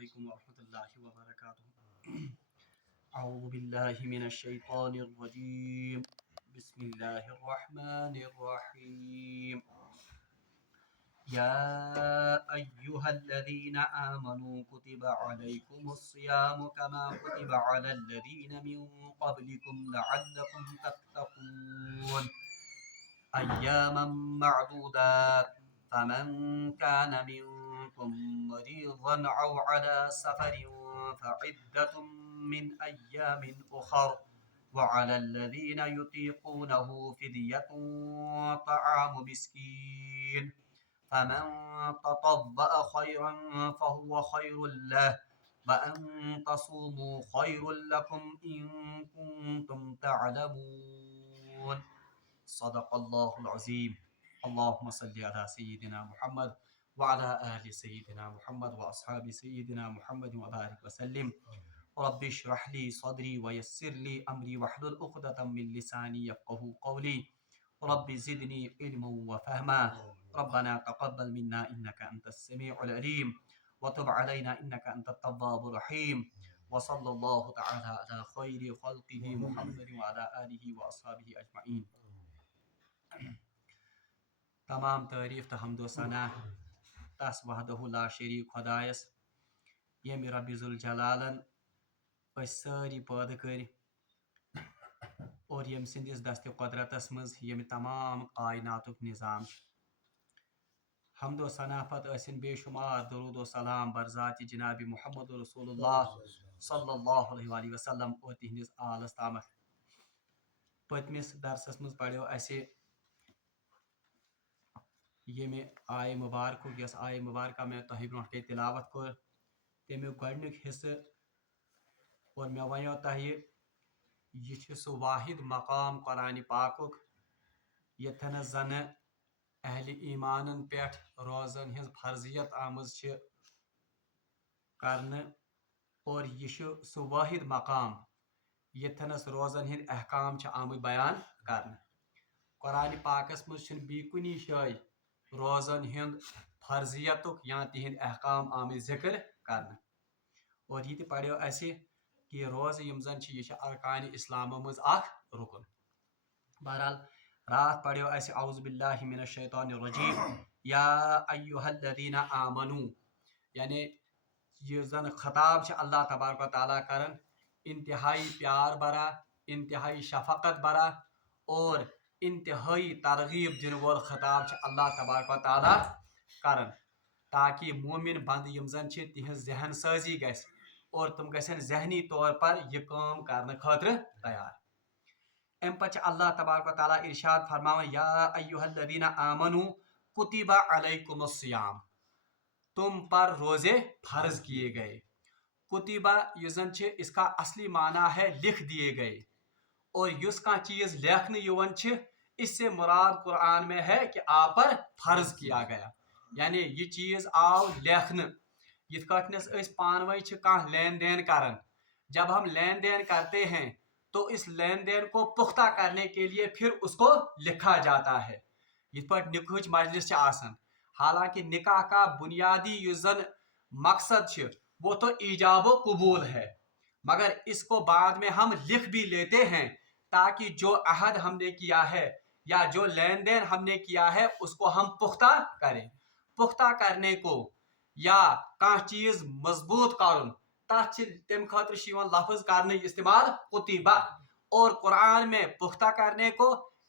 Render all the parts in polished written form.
علیکم ورحمۃ اللہ وبرکاتہ اعوذ باللہ من الشیطان الرجیم بسم اللہ الرحمن الرحیم یا ایہا الذین آمنوا کتب علیکم الصیام کما کتب علی الذین من قبلکم لعلکم تتقون ایاما معدودات فمن كان منكم مريضا أو على سفر فعدة من أيام أخر وعلى الذين يطيقونه فدية طعام مسكين فمن تطوع خيرا فهو خير له وأن تصوموا خير لكم إن كنتم تعلمون صدق الله العظيم اللهم صل على سيدنا محمد وعلى آل سيدنا محمد وأصحاب سيدنا محمد وبارك وسلم رب اشرح لي صدري ويسر لي أمري واحلل عقدة من لساني يفقهوا قولي رب زدني علما وفهما ربنا تقبل منا إنك أنت السميع العليم وتب علينا إنك أنت التواب الرحيم وصلى الله تعالى على خير خلقه محمد وعلى آله وأصحابه أجمعين. تمام تعریف تو حمد و ثنا تس وحدہ لا شریک خدایس یم رب ذوالجلالن اس ساری پید کر اور یم سندس دست قدرتس مز یم تمام کائناتک نظام. حمد و ثنا پت ٲسِن بے شمار درود و سلام برذات جناب محمد رسول اللہ صلی اللہ علیہ وآلہ وسلم اور تہندس آلس تامت. پتمس درسس مز پڑھو اسہ یمہ آئے مبارک یس آئے مبارکہ میں تہ برو کے تلاوت کر تمیک گۄڈنیُک حصہ اور مے ونیو تہ یہ سہ واحد مقام قرآن پاکک یتھنس زن اہل ایمانن پٮ۪ٹھ روزن ہنز فرضیت آمٕژ چھ کرنہٕ اور یہ چھ سہ واحد مقام یتھنس روزن ہند احکام چھ آمٕتۍ بیان کرنہٕ. قرآن پاکس مز چھنہٕ بیٚیہِ کُنی جایہِ روزن ہند فرضیتک یا تہند احکام آمٕتۍ ذکر کرنہٕ. اور یہ تہ پڑھو اسہ کہ روزٕ یم زن چھ یہ چھ ارکان اسلام مز اکھ رکن. بہرحال رات پڑھو اسہ اعوذ باللہ من الشیطان الرجیم یا ایہا الذین آمنوا یعنی یہ زن خطاب چھ اللہ تبارک و تعالیٰ کرن انتہائی پیار برا انتہائی شفقت برا اور انتہائی ترغیب دن وول خطاب چھ اللہ تبارک و تعالیٰ کرن تاکہ مومن بند یم زن چھ تہنز ذہن سازی گژھِ اور تم گژھن ذہنی طور پر یہ کام کرنے خاطر تیار. ام پتہ اللہ تبارک و تعالیٰ ارشاد فرماون یا ایہا الذین آمنوا کتب علیکم الصیام تم پر روزے فرض کیے گئے. کتبہ یہ زن چھ اس کا اصلی معنی ہے لکھ دیے گئے اور یس کانٛہہ چیز لیکھنے یوان چھ اس سے مراد قرآن میں ہے کہ آپ پر فرض کیا گیا یعنی یہ چیز آو لیکھنے. یت کاتنس اس پانوئی چھ کانٛہہ لین دین کرن جب ہم لین دین کرتے ہیں تو اس لین دین کو پختہ کرنے کے لیے پھر اس کو لکھا جاتا ہے. یت پٲٹھۍ نکاحٕچ مجلس چھ آسان حالانکہ نکاح کا بنیادی یُس زن مقصد چھ وہ تو ایجاب و قبول ہے مگر اس کو بعد میں ہم لکھ بھی لیتے ہیں تاکہ جو عہد ہم نے کیا ہے یا جو لین دین ہم نے کیا ہے اس کو ہم پختہ کریں. پختہ کرنے کو یا کانٛہہ چیز مضبوط کرن تر تم خاطر لفظ کرنے استعمال کتبہ اور قرآن میں پختہ کرنے کو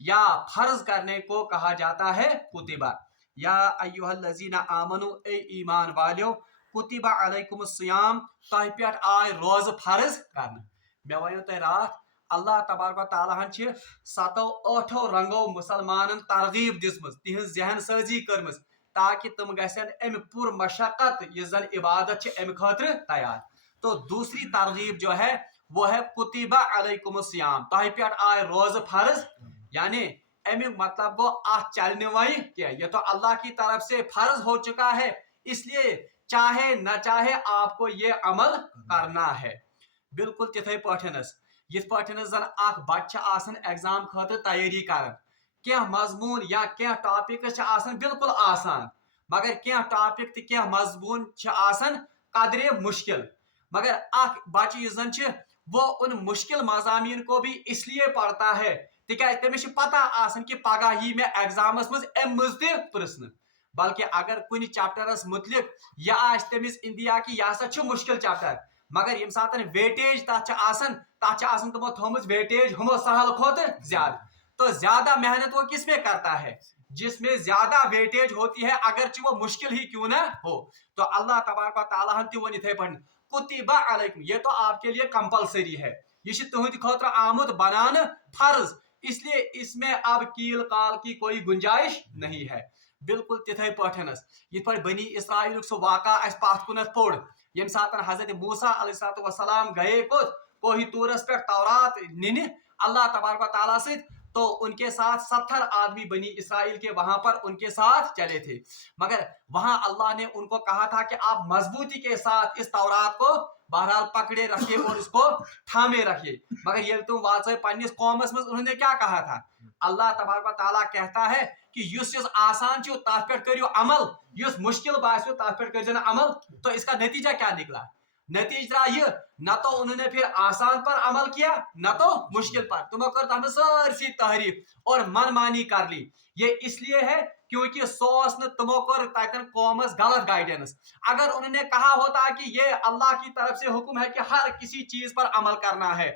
یا فرض کرنے کو کہا جاتا ہے کتبہ. یا ایہا الذین آمنوا اے ایمان والیو کتب علیکم الصیام تہ پٮ۪ٹھ آئے روز فرض کرنے. مے ونیو تہ رات اللہ تبارک و تعالیٰ ہن چھ 7 رنگو مسلمانن ترغیب دژمٕژ تہنز ذہن سازی کٔرمٕژ تاکہ تم گژھن ام پر مشقت یہ زن عبادت چھ ام خاطر تیار. تو دوسری ترغیب جو ہے وہ ہے کتب علیکم الصیام تہ پٮ۪ٹھ آئے روز فرض یعنی امیک مطلب گو ات چلنے وی کیا یہ تو اللہ کی طرف سے فرض ہو چکا ہے اس لیے چاہے نہ چاہے آپ کو یہ عمل کرنا ہے. بالکل تتھے پٲٹھنس یت پٲٹھنس زن اخ بچہ آسان ایگزام خاطر تیاری کرن کینٛہہ مضمون یا کینٛہہ ٹاپکس چھ آسان بالکل آسان مگر کینٛہہ ٹاپک تہ کینٛہہ مضمون چھ آسان कदरे मुश्किल, मगर अख बच्चे यस जन वो उन मुश्किल मजामीन को भी इसलिए पढ़ता है तिकाज तमिस पता आसन कि पगह यी मे एग्जामस मज अम मज ते प्रश्न, बल्कि अगर कुछ चैप्टरस मुतलिक यह आस तमिस इंदिया कि यह हसा मुश्किल चैप्टर, मगर यम सात वेटेज तथ तमो थोमज वेटेज हमो सहल खोत ज्यादा, तो ज्यादा मेहनत वो किस में करता है, जिसमें ज्यादा वेटेज होती है अगरचे वो मुश्किल ही क्यों ना हो। तो अल्लाह तबारक व तआला हन वन इथे पढ़ कुतिबा अलैकुम, ये तो आपके लिए कंपलसरी है, ये तुहद खतर आमुद बनान फर्ज, इसलिए इसमें अब कील काल की कोई गुंजाइश नहीं है। बिल्कुल तिथे पठनस ये बनी इसराइल सह वाक़ा पथ कुन पोड़ यम सात हजरत मूसा अलैहिस्सलाम गए कोही तूरस पे तौरात निन अल्लाह तबारक व तआला से, तो उनके साथ 70 आदमी बनी इसराइल के वहां पर उनके साथ चले थे, मगर वहां अल्लाह ने उनको कहा था कि आप मजबूती के साथ इस तौरात को बहरहाल पकड़े रखिए और इसको थामे रखिए, मगर ये तुम वाज पन्निस कौमस में उन्होंने क्या कहा था, अल्लाह तबारक व तआला कहता है कि युस आसान तथ पे करियो अमल, युस मुश्किल बासियो तथ पे कर अमल, तो इसका नतीजा क्या निकला, नतीजा ये न तो उन्होंने फिर आसान पर अमल किया न तो मुश्किल पर, तुम कर तथ सारी तारीफ और मनमानी कर ली। ये इसलिए है क्योंकि सोस न तुमो कर तन कौमस गलत गाइडेंस, अगर उन्होंने कहा होता कि ये अल्लाह की तरफ से हुक्म है कि हर किसी चीज पर अमल करना है,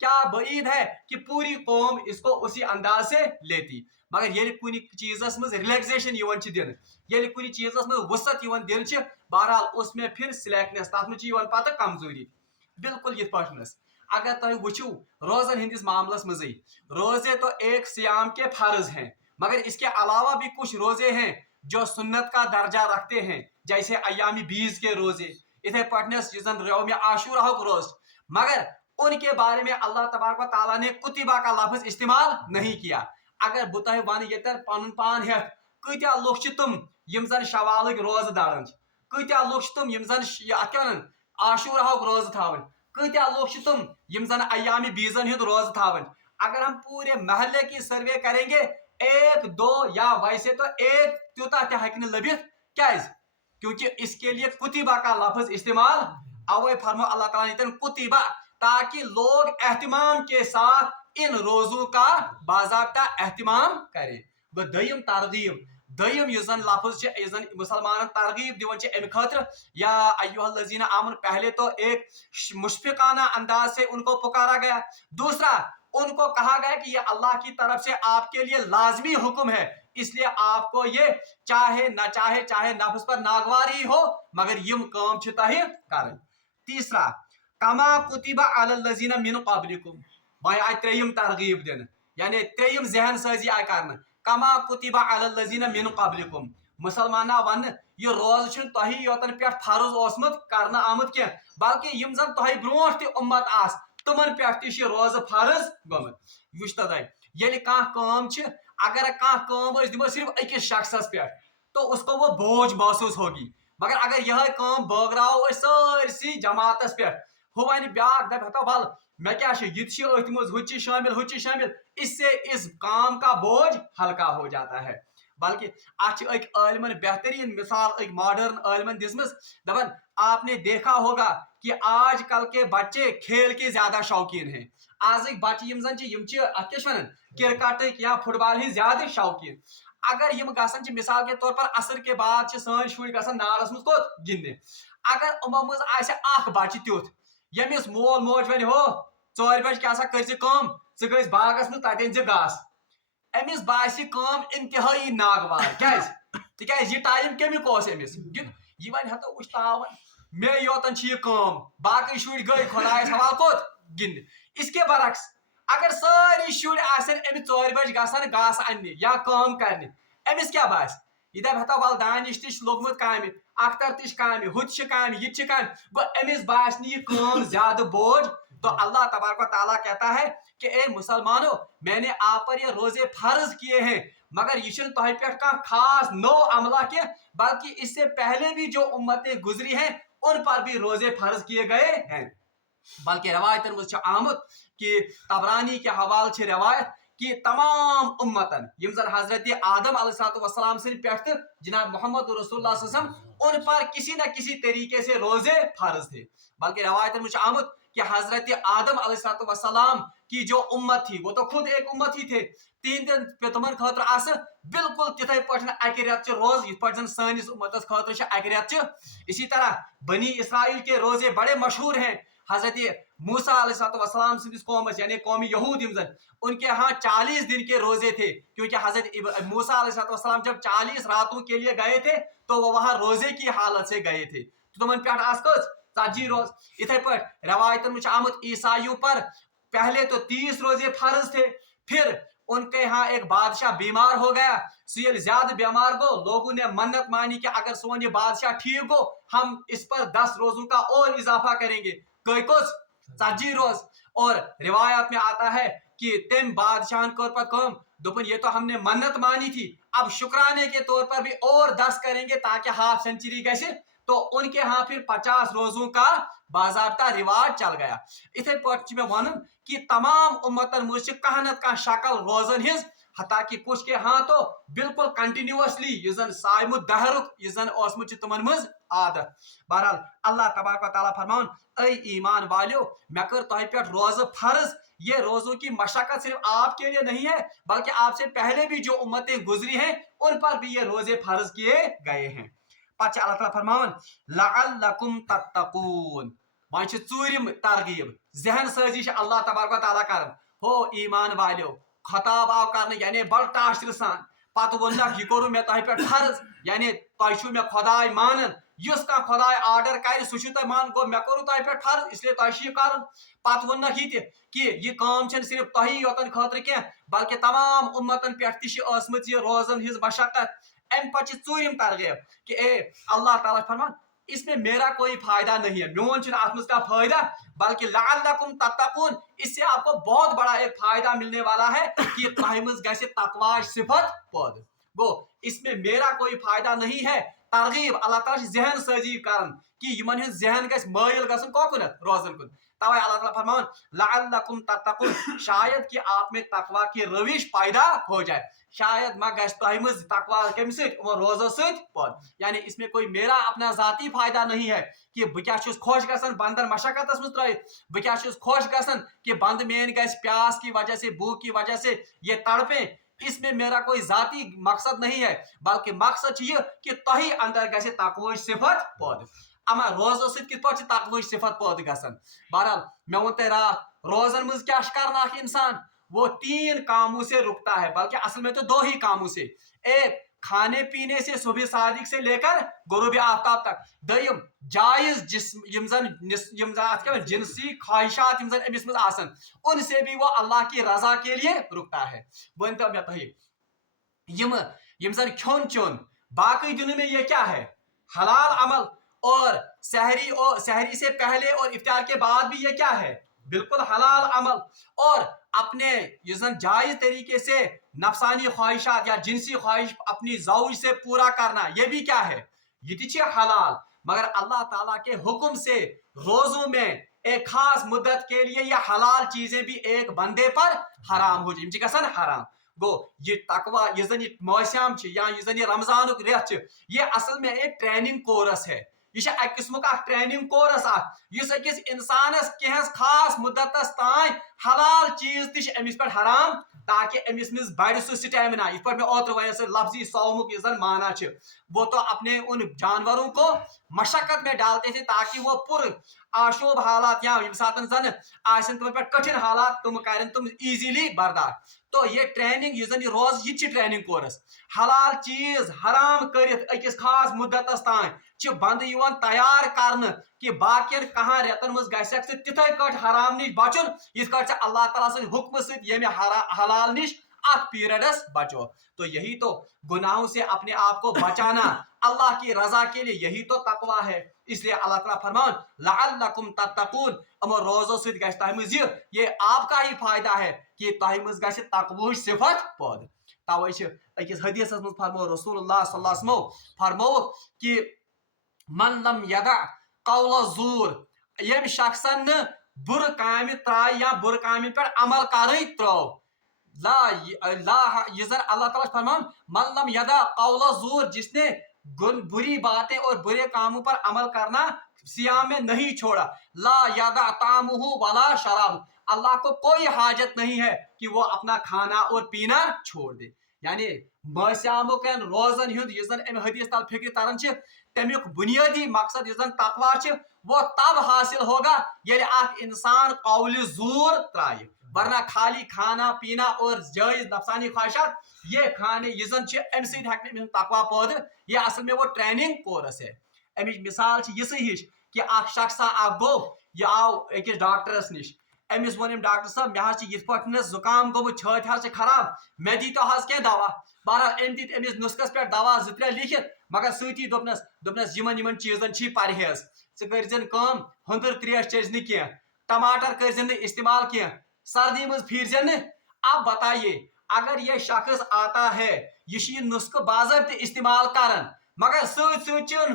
क्या बईद है कि पूरी कौम इसको उसी अंदाज से लेती, मगर ये कुछ चीजस मज रिलैक्सेशन दिन, ये कुछ चीजस मज वसत दिन, बहरहाल उसमें फिर स्लैकनेस तथ में पता कमजोरी। बिल्कुल ये पठनस अगर तुम वुचू रोजन हंदिस मामलस मज रोजे तो एक सियाम के फर्ज हैं, मगर इसके अलावा भी कुछ रोजे हैं जो सुन्नत का दर्जा रखते हैं, जैसे अयामी बीज के रोजे, इथे पठनस यौम आशूरा रोज, मगर उनके बारे में अल्लाह तबारक व तआला ने कुतिबा का लफ्ज इस्तेमाल नहीं किया। अगर बह तह वन ये पन पान हेत कत्या लुख तुम यम जन शवाल रोज दारन, कत्या लुख तुम यम जन अत आशूरा रोज थावन, कत्या लुख तुम यम जन अयामी बीजन हूं रोज थावन। अगर हम पूरे महल्ले की सर्वे करेंगे एक दो या वैसे तो एक त्यूता तक लभित, क्या क्योंकि इसके लिए कुतिबा का लफ्ज इस्तेमाल, अवे फरमा अल्लाह ताला ने कुतिबा, ताकि लोग एहतिमाम के साथ इन रोजों का बाज़ाब्ता एहतिमाम करें। व दयम तरगीब, दयम युजन लफ्ज युजन मुसलमान तरगीब दिवन अमि खतर या अय्युहल्लज़ीना आमन, पहले तो एक मुशफिकाना अंदाज से उनको पुकारा गया, दूसरा उनको कहा गया कि ये अल्लाह की तरफ से आपके लिए लाजमी हुक्म है, इसलिए आपको ये चाहे ना चाहे, चाहे नफ्स पर नागवारी हो, मगर यम काम तह कर। तीसरा कमा कुतिबा अलल्लज़ीना मिन क़ब्लिकुम, वह आय त्रेयम तरगीब दिन, यानी त्रेयम जहन साजी आय कर, कमा कुतिबा अलल्लज़ीना मिन क़ब्लिकुम, मुसलमाना वन ये रोज तही योतन पे फर्ज ओसमुत करना आमुत क्या, बल्कि यम जन तह ब्रोह त उम्मत आस तुमन पे रोज फर्ज गोमुत। वुच तय ये काम अगर काम दिमो सिर्फ अकिस शख्सस पे तो उसको वो बोझ महसूस होगी, मगर अगर यह काम बगराओ सारसी जमातस पे, हु वन ब्याक दप हतो भल मे क्या ये शामिल, इससे इस काम का बोझ हल्का हो जाता है। बल्कि अक आलिमन बेहतरीन मिसाल एक मॉडर्न आलिमन दिसमस, दपन आपने देखा होगा कि आजकल के बच्चे खेल के ज्यादा शौकीन हैं, आज बच्चे यम जन क्रिकेट या फुटबॉल ही ज्यादा शौकीन, अगर यम गसन मिसाल के तौर पर असर के बाद सान शुर गसन नालस मज कोत गिंदने, अगर उमो मज आख बच्चे त्युथ यमिस मोल मोज वन हो 4 बज क्या कर गस बागस मज तन घास, अमिस बासी काम इंतहाई नागवार, क्या तिकाज ये टाइम कमिक अमिस यह वन हतो उछतावन मे योतन यह काम, बाकी शुर गई खुदायस हवाल कोत गिंद। इसके बरक्स अगर सारी शुर अमिस 4 बज गसन घास अन्ने या काम करने, अमिस क्या बास यह दप हतो वल दानिश तिश लोगमुत काम, अख्तर तिश काम, हुत काम, यह काम, गो अमिस बास यह काम ज्यादा बोझ। तो अल्लाह तबारक व तआला कहता है कि ए मुसलमानों, मैंने आप पर ये रोजे फर्ज किए हैं, मगर ये तह पे खास नो अमला के, बल्कि इससे पहले भी जो उम्मतें गुजरी हैं उन पर भी रोजे फर्ज किए गए हैं। बल्कि रवायतन मज आमुत कि तबरानी के हवाल रवायत کہ تمام امتن یم زن حضرت آدم علیہ السلام سن پہ جناب محمد رسول اللہ صلی اللہ علیہ وسلم ان پر کسی نہ کسی طریقے سے روزے فرض تھے. بلکہ روایت میں آمد کہ حضرت آدم علیہ السلام کی جو امت تھی وہ تو خود ایک امت ہی تھے. تہندین تمن خاطر آس بالکل تتھے پہ اکہ ریت روز یہ پہ سانس امتس خاطر اکہ ریت. اسی طرح بنی اسرائیل کے روزے بڑے مشہور ہیں. حضرت موسیٰ علیہ السلام سندس قومس یعنی قومی یہود ان کے ہاں 40 دن کے روزے تھے کیونکہ حضرت موسیٰ علیہ السلام جب 40 راتوں کے لیے گئے تھے تو وہ وہاں روزے کی حالت سے گئے تھے. تو تمن پہ آس کس 40 روز. اتھے پہ روایتن میں آمد عیسائیوں پر پہلے تو 30 روزے فرض تھے. پھر ان کے ہاں ایک بادشاہ بیمار ہو گیا. سیل زیادہ بیمار گو لوگوں نے منت مانی کہ اگر سون یہ بادشاہ ٹھیک ہو ہم اس پر 10 روزوں کا اور اضافہ کریں گے. کوئی کس 40 روز. اور روایات میں آتا ہے کہ تم بادشاہ کر پر کم دوپن یہ تو ہم نے منت مانی تھی اب شکرانے کے طور پر بھی اور 10 کریں گے تاکہ ہاف سینچری گھے. تو ان کے ہاں پھر 50 روزوں کا باضابطہ رواج چل گیا. اتھے پہ میں ون کہ تمام امتن مجھ کہاں نہ کہاں شکل روزن ہز حتیٰ کہ کچھ کے ہاں تو بالکل کنٹینیوسلی یہ زن سائم دہرک یہ زن اوسمت تمن مز عادت. بہرحال اللہ تبارک و تعالیٰ فرمان اے ایمان والیو میں کر تہ پہ روز فرض. یہ روزوں کی مشقت صرف آپ کے لیے نہیں ہے بلکہ آپ سے پہلے بھی جو امتیں گزری ہیں ان پر بھی یہ روزے فرض کیے گئے ہیں. پتہ اللہ تعالیٰ فرمان لعلکم تتقون. وہاں ژوٗرِم ترغیب ذہن سازی اللہ تبارک و تعالیٰ کران ہو ایمان والیو خطاب آو کرنے یعنی بڑ ٹاشر سان. پتہ ونک یہ کرو میں تہ پہ فرض یعنی تہ چھو میں خدائے مانن یس کھانا خدائے آرڈر کر سہ تہ مان گو میں کرو تہ پہ فرض اس لیے تہ یہ کرن. پتہ ونک یہ کہ یہ کام صرف تہی یوتن خاطر کی بلکہ تمام امتن پہ ٲسمٕژ یہ روزن ہز مشقت. ام پہ ژوٗرِم ترغیب کہ اے اللہ تعالیٰ فرمان اس میں میرا کوئی فائدہ نہیں ہے میون ات مز کا فائدہ بلکہ لعلکم تتقون اس سے آپ کو بہت بڑا ایک فائدہ ملنے والا ہے کہ تہ مز گژھِ تقوا صفت پٲدٕ. گو اس میں میرا کوئی فائدہ نہیں ہے. ترغیب اللہ تعالیٰ ذہن سازی کرن کہ یمن ہند ذہن گژھِ مٲیل گژھن کوکنتھ روزن کن. توے اللہ تعالیٰ فرمان لعلکم تتقون شاید کہ آپ میں تقوا کی روش پیدا ہو جائے. شاید ما گھس تہ مز تقوا کم سو روزو سد. یعنی اس میں کوئی میرا اپنا ذاتی فائدہ نہیں ہے کہ بہ کیا خوش گژھان بندن مشقت مز ترائت بہ کیا خوش گژھان کہ بند مین گژھِ پیاس کی وجہ سے بھوک کی وجہ سے یہ تڑپیں. اس میں میرا کوئی ذاتی مقصد نہیں ہے بلکہ مقصد یہ کہ تہی اندر گژھِ تقوی صفت پٲدٕ. اما روزو سۭتۍ کِتھ پٲٹھۍ چھِ تقوی صفت پٲدٕ گژھان. بہرحال مےٚ ووٚن تۄہہِ راتھ روزن منٛز کیٛاہ چھُ کران اکھ انسان وہ 3 کاموں سے رکتا ہے بلکہ اصل میں تو 2 ہی کاموں سے. ایک کھانے پینے سے صبح صادق سے لے کر غروب آفتاب تک. دویم جائز جسم جنسی خواہشات امس مز آسن ان سے بھی وہ اللہ کی رضا کے لیے رکتا ہے. ونتو مے تہ یم زن کھون چون باقی دنوں میں یہ کیا ہے حلال عمل اور سحری سے پہلے اور افطار کے بعد بھی یہ کیا ہے بالکل حلال عمل. اور اپنے یہ زن جائز طریقے سے نفسانی خواہشات یا جنسی خواہش اپنی زوج سے پورا کرنا یہ بھی کیا ہے یہ تھی حلال. مگر اللہ تعالیٰ کے حکم سے روزوں میں ایک خاص مدت کے لیے یہ حلال چیزیں بھی ایک بندے پر حرام ہو جائیں گژھن حرام. گو یہ تقوا یہ زن یہ موسم یا یہ زن یہ رمضان ریت یہ اصل میں ایک ٹریننگ کورس ہے. یہ اک قسمک اخ ٹریننگ کورس اس اکس انسانس کینٛہس خاص مدتس تان حلال چیز تہ امس پہ حرام تاکہ امس مز بڑ سہ سٹیمنا. یہ پہ میں اوتر ون سہ لفظی صومک یہ زن مانا وہ تو اپنے ان جانوروں کو مشقت میں ڈالتے تھے تاکہ وہ پر آشوب حالات یا یم ساتن زن آسن تم پہ کٹھن حالات تم کرن تم ایزیلی برداشت. تو یہ ٹریننگ یہ زن یہ روز یہ ٹریننگ کورس حلال چیز حرام کرت اکس خاص مدتس تان بند یوان تیار کرنے کہ باقین کہاں ریتن مز گھسک ثہ تتھے کٹ حرام نش بچن یت کٹ اللہ تعالیٰ سن حکم ست یمہ حلال نش ات پیریڈس بچو. تو یہی تو گناہوں سے اپنے آپ کو بچانا اللہ کی رضا کے لیے یہی تو تقوا ہے. اس لیے اللہ تعالیٰ فرمان لعلکم تتقون امو روزو ست گھس تہ مز یہ آپ کا ہی فائدہ ہے کہ تہ مز گھس تقوی صفت پٲدٕ. توے چھ اکس حدیثس مز فرمو رسول اللہ صلی اللہ علیہ وسلم فرمو کہ من لم یدع قول الزور یم شخصن بر کام ترائے یا بر کام پہ عمل کریں ترو ये जन अल्लाह ताला फरमान मन लम यदा कौला ज़ूर, जिसने बुरी बातें और बुरे कामों पर अमल करना सियाम में नहीं छोड़ा, ला यदा तामुहु वला शराब, अल्लाह को कोई हाजत नहीं है कि वो अपना खाना और पीना छोड़ दे। यानी बस्यामुक रोजन हुंद यस जन अमि हदीस तल फिक्र तरन तमिक बुनियादी मकसद यस जन तकवा वो तब हासिल होगा यदि अख इंसान कौल ज़ूर त्राय, वरना खाली खाना पीना और जायज नफसानी ख्वाहिशात ये खाने ये जन अमि सक तकवा पौध, ये असल में वो ट्रेनिंग कोर्स है। अमिच मिसाल यस हिश कि अख शख्सा अख गो यह आव अकिस डॉक्टरस निश, अमिस वोन डॉक्टर साहब मे यथ पे जुकाम गोमुत छत खराब, मे दी तो कह दवा, बहरहाल अम दित अमिस नुस्खस पे दवा 2-3 लिखित, मगर सती दोपनस यमन चीजन परहेज, ज़न कम हंदर त्रेश चेज न टमाटर कर इस्तेमाल कह, सर्दी मज फिर न। अब बताइए अगर ये शख्स आता है ये नुस्ख बाज़ाब्त इस्तेमाल करन, मगर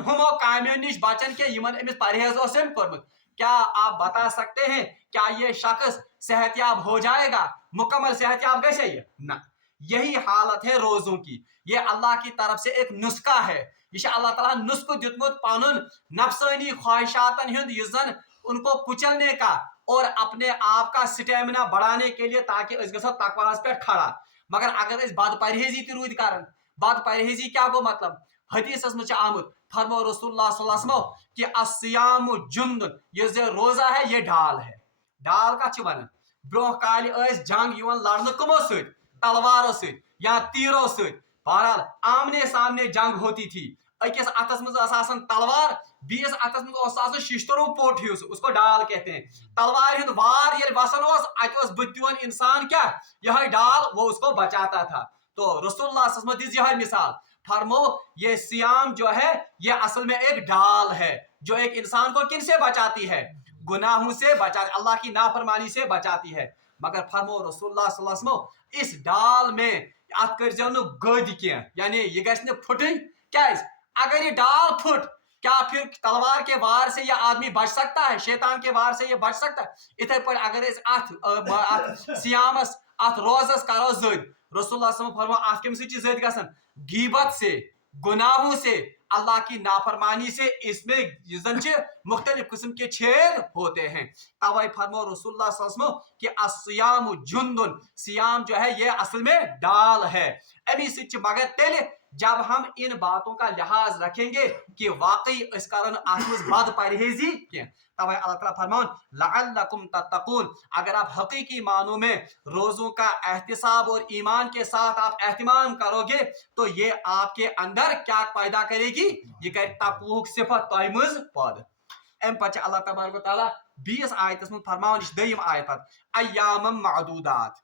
हमो कामों निश बचन के यमन अमिस परहेज कोर्मुत, क्या आप बता सकते हैं क्या ये शख्स सेहतयाब हो जाएगा, मुकम्मल सेहतयाब गए ये ना। यही हालत है रोजों की, ये अल्लाह की तरफ से एक नुस्खा है, ये अल्लाह ताला नुस्ख दितमुत पानुन नफसानी ख्वाहिशातन हुंद यस जन उनको कुचलने का और अपने आप का स्टेमिना बढ़ाने के लिए, ताकि तकवास पे खड़ा। मगर अगर बद परहेजी तूद कर, बद परहेजी क्या गो मतलब, हदीस में आमुत फरमो रसूलुल्लाह सल्लल्लाहु अलैहि वसल्लम कि अस्सियाम जुंदुन, ये जो रोजा है ये ढाल है। ढाल कत वन ब्रोह काल जंग लड़न कमो सत, तलवारों से या तीरों से, बहरहाल आमने सामने जंग होती थी, अकिस अतस मज तलवार, बीस अतस मज शिश्तरू पोट हिस्स, उसको डाल कहते हैं। तलवार हिंद वार ये वसन अत बुत दिवन इंसान क्या यह डाल वो उसको बचाता था। तो रसूलुल्लाह दिस यह मिसाल, फरमो ये सियाम जो है ये असल में एक ढाल है जो एक इंसान को किन से बचाती है, गुनाहों से बचाती, अल्लाह की नाफरमानी से बचाती है। मगर फरमो रसूलुल्लाह सल्लल्लाहु अलैहि वसल्लम इस डाल में अत कर गद कह, यानी ये गि फुटन, क्या अगर ये डाल फुट क्या फिर तलवार के वार से यह आदमी बच सकता है, शैतान के वार से यह बच सकता है। इथे पर अगर अत सियामस अत रोजस करो जद, रसूलुल्लाह फरमा अत कम जद गसन गीबत से, गुनाहों से, अल्लाह की नाफरमानी से, इसमें मुख्तलिफ किस्म के छेद होते हैं। तवै फरमो रसूलुल्लाह सल्लल्लाहु अलैहि वसल्लम कि अस्सियाम जुंदुन, सियाम जो है ये असल में डाल है। अमी मगर तेल जब हम इन बातों का लिहाज रखेंगे कि वाकई इस कारण बद परहेजी के, तब अल्लाह ताला फरमान लअल्लकुम तत्तकून, अगर आप हकीकी मानों में रोजों का एहतिसाब और ईमान के साथ आप एहतिमाम करोगे तो ये आपके अंदर क्या पैदा करेगी, ये करे तकवुक सिफत तयमुज पद। अम पे अल्लाह तबारक व तआला 20 आयतस में फरमान दयम आयत अय्याम मादूदात,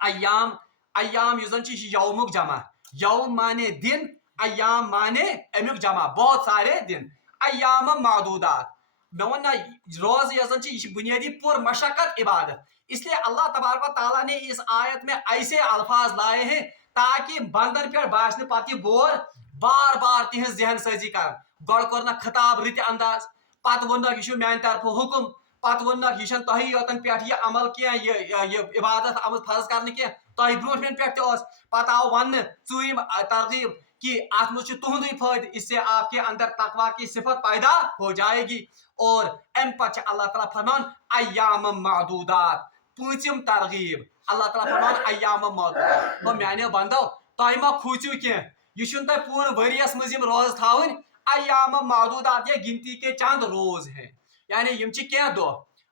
अय्याम अय्याम यौमुक जमा, यौम माने दिन, अय्याम माने अमुक जमा बहुत सारे दिन, अय्याम मादूदात। मैं वन रोज ये बुनियादी पुर मशक्कत इबादत, इसलिए अल्लाह तबारक व तआला ने इस आयत में ऐसे अल्फाज लाए हैं ताकि बंदन पे बासने पाती बोर बार बार तिहज जहन साजी कर, गड़ कर खिताब रित अंदाज, पत वो मान तरफ हुक्म, पत वो यह तुम योतन पे यह अमल कह इबादत अमल फर्ज कर तुम ब्रोन पे पत आव वन चूम तरगीब कि अत मज तुंद फायद, इससे आपके अंदर तकवा की सिफत पैदा हो जाएगी। और अम पे अल्लाह ताला फरमान अय्याम मादूदात, पूंचम तरगीब, अल्लाह ताला फरमान अय्याम मादूदात। तो मैंने बंदो तुम मा खूचू कह, यह तुम पूरे वरियस मज रोज थावन, अय्याम मादूदात ये गिनती के चंद रोज हैं, यानी यम क्या दो,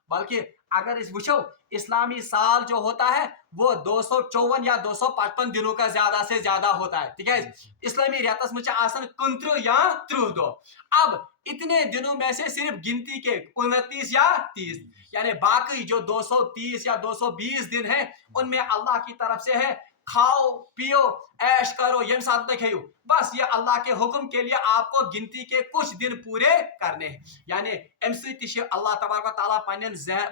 बल्कि अगर इस वुचो इस्लामी साल जो होता है वो 254 या 255 दिनों का ज्यादा से ज्यादा होता है, ठीक है। इस्लामी रियातस में आसन 29 या 30 दो। अब इतने दिनों में से सिर्फ गिनती के 29 या 30, यानी बाकी जो 230 या 220 दिन है उनमें अल्लाह की तरफ से है खाओ पियो ऐश करो यम साथ खेयो, बस ये अल्लाह के हुक्म के लिए आपको गिनती के कुछ दिन पूरे करने हैं। यानी अम अल्लाह तबारक व तआला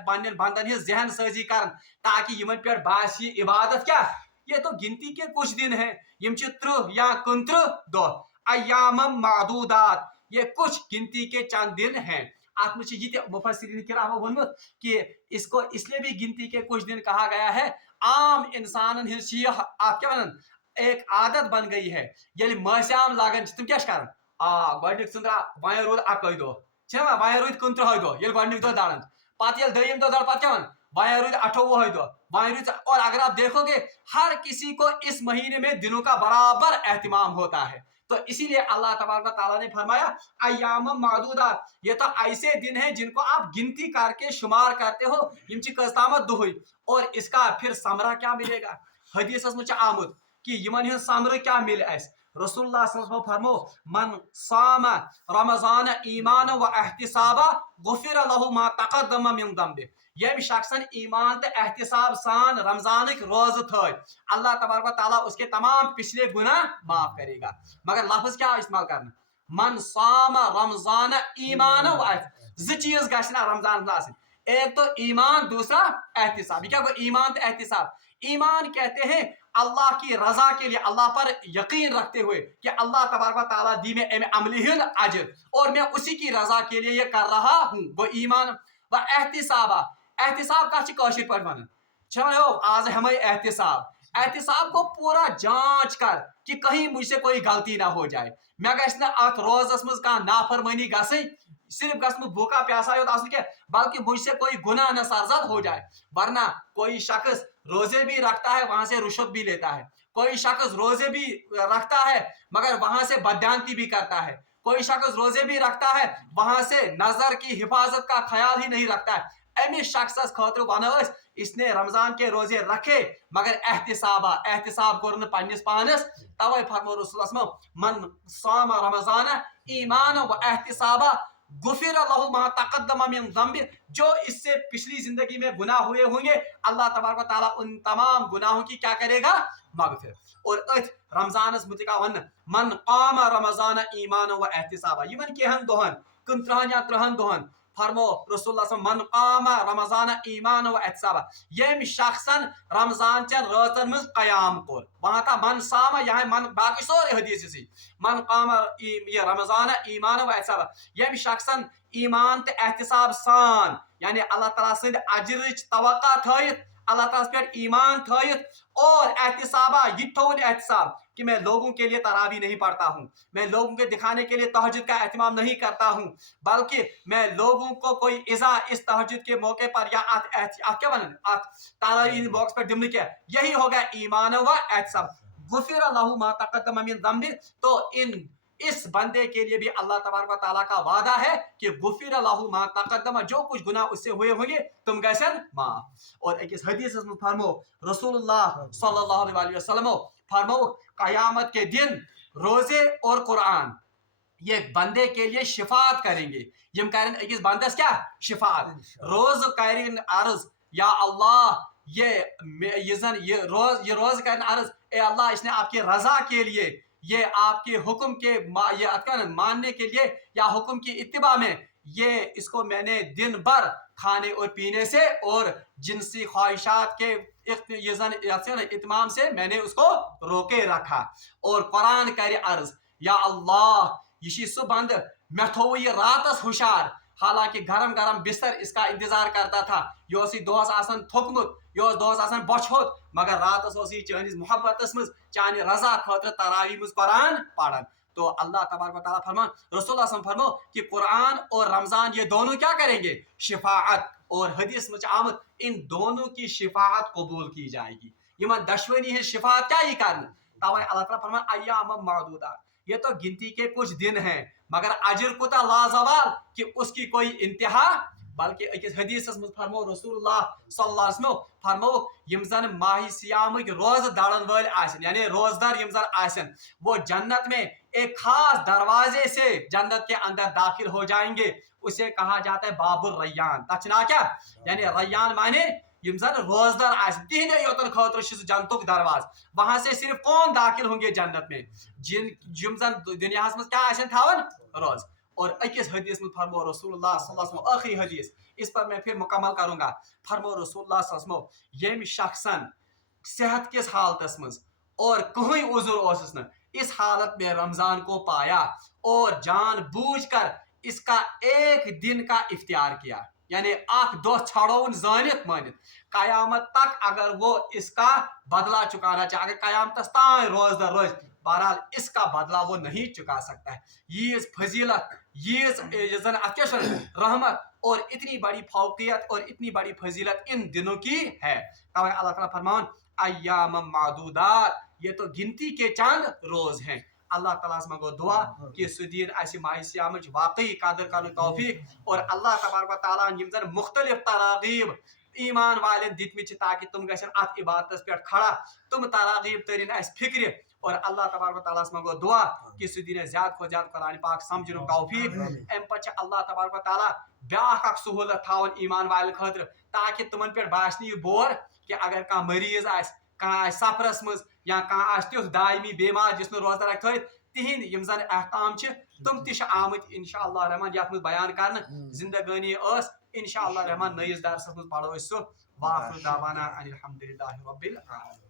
पन्न बंदन हिज जहन साजी कर ताकि यमन पे बास ये इबादत क्या, ये तो गिनती के कुछ दिन हैं, यम 30 या 29 दो, अय्याम मादूदात ये कुछ गिनती के चंद दिन हैं। आत्म मुफस्सिरीन किराम वोनमुत कि इसको इसलिए भी गिनती के कुछ दिन कहा गया है। आम इंसान आप क्या वन एक आदत बन गई है ये मसाम लागन तुम क्या कर गोक चंद्रा वह रूद अक दह वह रूद 29 दह ये गोक दह दड़न पे दम दह दड़ पे क्या वह रूद 28 दह वह रूद। और अगर आप देखोगे हर किसी को इस महीने में दिनों का बराबर एहतमाम होता है। तो इसीलिए अल्लाह तबारक तआला ने फरमाया अय्याम मादूदात, ये तो ऐसे दिन हैं जिनको आप गिनती करके शुमार करते हो यम कस्तामत दुहुई। और इसका फिर समरा क्या मिलेगा? हदीसस में आमुद कि यमन समर क्या मिल अस। रसूलुल्लाह सल्लल्लाहु अलैहि वसल्लम फरमो मन साम रमजान ईमान व एहतिसाबा गुफिर लहु मा तक़द्दम मिन दम्बि। यम शख्सन ईमान तो एहतिसाब सान रमजान रोज थ अल्लाह तबारक तआला उसके तमाम पिछले गुनाह माफ करेगा। मगर लफ्ज क्या इस्तेमाल करना? मन साम रमजान ईमान व चीज गना रमजान आसन, एक तो ईमान दूसरा एहतिसाब। क्या को ईमान तो एहतिसाब? ईमान कहते हैं अल्लाह की रजा के लिए अल्लाह पर यकीन रखते हुए कि अल्लाह तबारक तआला दी में अमलिहिल अजर और मैं उसी की रजा के लिए ये कर रहा हूँ, वो ईमान। व एहतिसाबा, एहतिसाब का वन आज हमें एहतिसाब को पूरा जांच कर कि कहीं मुझसे कोई गलती ना हो जाए। मैं अत रोजस मज कह नाफरमानी गई, सिर्फ गस भूखा प्यासा योत आसन के बल्कि मुझसे कोई गुनाह न सरजद हो जाए। वरना कोई शख्स रोजे भी रखता है वहां से रुश्वत भी लेता है, कोई शख्स रोजे भी रखता है मगर वहां से बदयांती भी करता है, कोई शख्स रोजे भी रखता है वहां से नजर की हिफाजत का ख्याल ही नहीं रखता है। अमिस शख्सस खतर वनो इसने रमजान के रोजे रखे मगर एहतिसाब कोर पन्निस पानस। तवे फरमो रसूल मन साम रमजान ईमान व एहतिसाबा गुफिर लहु मा तक़द्दम मिन ज़ंबि। जो इससे पिछली जिंदगी में गुनाह हुए होंगे अल्लाह तबारक तआला उन तमाम गुनाहों की क्या करेगा? मगफिर। और रमजानस मुतका वन मन क़ाम रमजान ईमान व एहतिसाबा यमन केहन दोहन 29 या 30 दोहन फरमो रसूलुल्लाह मन क़ाम रमजान ईमान व एहतिसाबा यम शख्सन रमजान चन रातन में क़याम कोर। वहां था मन साम, यहाँ मन बाकी सोरे हदीस सी मन क़ाम ये रमजान ईमान व एहतिसाबा यम शख्सन ईमान ते एहतिसाब सान यानी अल्लाह ताला सद अजरच तवक्का थयत, अल्लाह ताला पे ईमान थयत और एहतिसाबा ये थोन एहतिसाब कि मैं लोगों के लिए तरावी नहीं पढ़ता हूँ, मैं लोगों के दिखाने के लिए तहज्जुद का एहतमाम नहीं करता हूँ, बल्कि मैं लोगों को कोई इज़ा इस तहज्जुद के मौके पर या क्या बन तरावी बॉक्स पर दिमन किया, यही होगा ईमान व एहतिसाब। गुफिर लहु मा तक़द्दम मिन ज़ंबि। तो इस बंदे के लिए भी अल्लाह तबारक तआला का वादा है कि गुफिर लहु मा तक़द्दम, जो कुछ गुनाह उससे हुए होंगे तुम गसन माफ। और एक हदीस में फरमो रसूलुल्लाह सल्लल्लाहु अलैहि वसल्लम फरमो क़यामत के दिन रोजे और कुरान ये बंदे के लिए शिफात करेंगे। यम करें अकिस बंदस क्या शिफात, रोज करें अर्ज या अल्लाह ये रोज करें अर्ज, ए अल्लाह इसने आपकी रजा के लिए ये आपके हुक्म के ये मानने के लिए या हुक्म की इत्तिबा में ये इसको मैंने दिन भर खाने और पीने से और जिनसी ख्वाहिशात के इत्माम से मैंने उसको रोके रखा। और कुरान करे अर्ज या अल्लाह ये सु बंद मे थो ये रातस हुशार, हालांकि गरम गरम बिस्तर इसका इंतजार करता था, यह दोहस आसन थोकमुत, यह दोहस आसन बचहोत मगर रातस चानिस मोहब्बतस मज चानि रजा खतर तरावी मज कुरान पढ़न। तो अल्लाह तबारक तआला फरमान रसूलुल्लाह फरमो कि कुरान और रमजान ये दोनों क्या करेंगे? शिफाअत। और हदीस में आमद इन दोनों की शिफाअत कबूल की जाएगी। यमन दशवनी है शिफाअत क्या ही कारण, तवे अल्लाह ताला फरमान अय्याम मादूदात, ये तो गिनती के कुछ दिन हैं मगर अजर कुता लाजवाल कि उसकी कोई इंतहा। बल्कि एक हदीस में फरमो रसूलुल्लाह सल्लल्लाहु अलैहि वसल्लम फरमो यम जन माही सियाम रोज दाड़न वाल आसन यानी रोजदार यम जन आसन वो जन्नत में एक खास दरवाजे से जन्नत के अंदर दाखिल हो जाएंगे, उसे कहा जाता है बाबुल रैयान। तचना क्या यानी रैयान माने यम जन रोजदार आसन तिहदे योतन खतर जन्नतुक दरवाज, वहां से सिर्फ कौन दाखिल होंगे जन्नत में? जिम जन दुनिया में क्या आसन थावन रोज। और अकिस हदीस में फरमो रसूलुल्लाह सल्लल्लाहु अलैहि वसल्लम आखिरी हदीस, इस पर मैं फिर मुकम्मल करूंगा। फरमो रसूलुल्लाह सल्लल्लाहु अलैहि वसल्लम यम शख्सन सेहत किस हालत में और कहीं उजुर ओसस न इस हालत में रमजान को पाया और जान बूझ कर اس کا ایک دن کا اختیار کیا یعنی اخ دہ چھڑون زانت مانت قیامت تک اگر وہ اس کا بدلہ چکانا چاہے اگر قیامت تان روز در روز بہرحال اس کا بدلہ وہ نہیں چکا سکتا ہے. یہ فضیلت یہ رحمت اور اتنی بڑی فوقیت اور اتنی بڑی فضیلت ان دنوں کی ہے. توے اللہ تعالیٰ فرمان ایام معدودات یہ تو گنتی کے چند روز ہیں. اللہ تعالیٰ سے منگو دعا کہ سہ دین اس ماہ سیام واقعی قدر کرنے توفیق اور اللہ تبارک و تعالیٰ یم زن مختلف تراغیب ایمان والن دتمت تاکہ تم گھن ات عبادت پہ کھڑا تم تراغیب ترین اس فکر اور اللہ تبارک و تعالیٰ سے منگو دعا کہ سہ دین زیادہ کھت زیادہ قرآن پاک سمجھن توفیق. ام پتہ اللہ تبارک و تعالیٰ بیاکھ اکھ سہولت تھاون ایمان والن خاطر تاکہ تمن پہ باسن یہ بور کہ اگر کھانا مریض کھانا سفرس مز یا کھانا تیتھ دائمی بیمار جس نے روزدار تھوت تہند یم زن احکام تم تہ آمت انشاء اللہ رحمان یتھ مز بیان کرنے زندگانی اس انشاء اللہ رحمان نئیس درسس مز پڑھو سہ واخر دعوانا ان الحمد للہ رب العالمین.